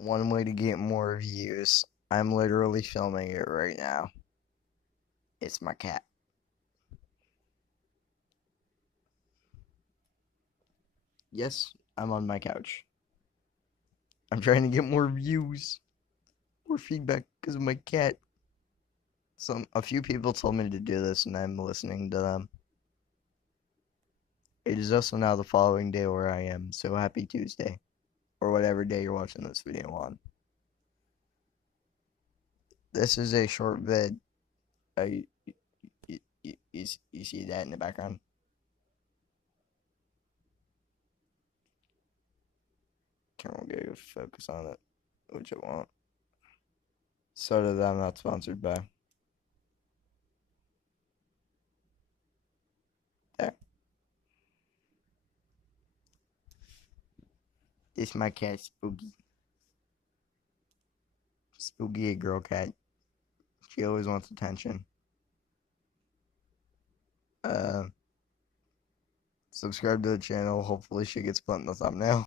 One way to get more views. I'm literally filming it right now. It's my cat. Yes, I'm on my couch. I'm trying to get more views, more feedback because of my cat. A few people told me to do this, and I'm listening to them. It is also now the following day where I am, so happy Tuesday, or whatever day you're watching this video on. This is a short vid. You, you see that in the background? Camera will get a focus on it, which it won't. Soda that I'm not sponsored by. There. This my cat, Spooky. Spooky, a girl cat. She always wants attention. Uh, Subscribe to the channel. Hopefully she gets put in the thumbnail.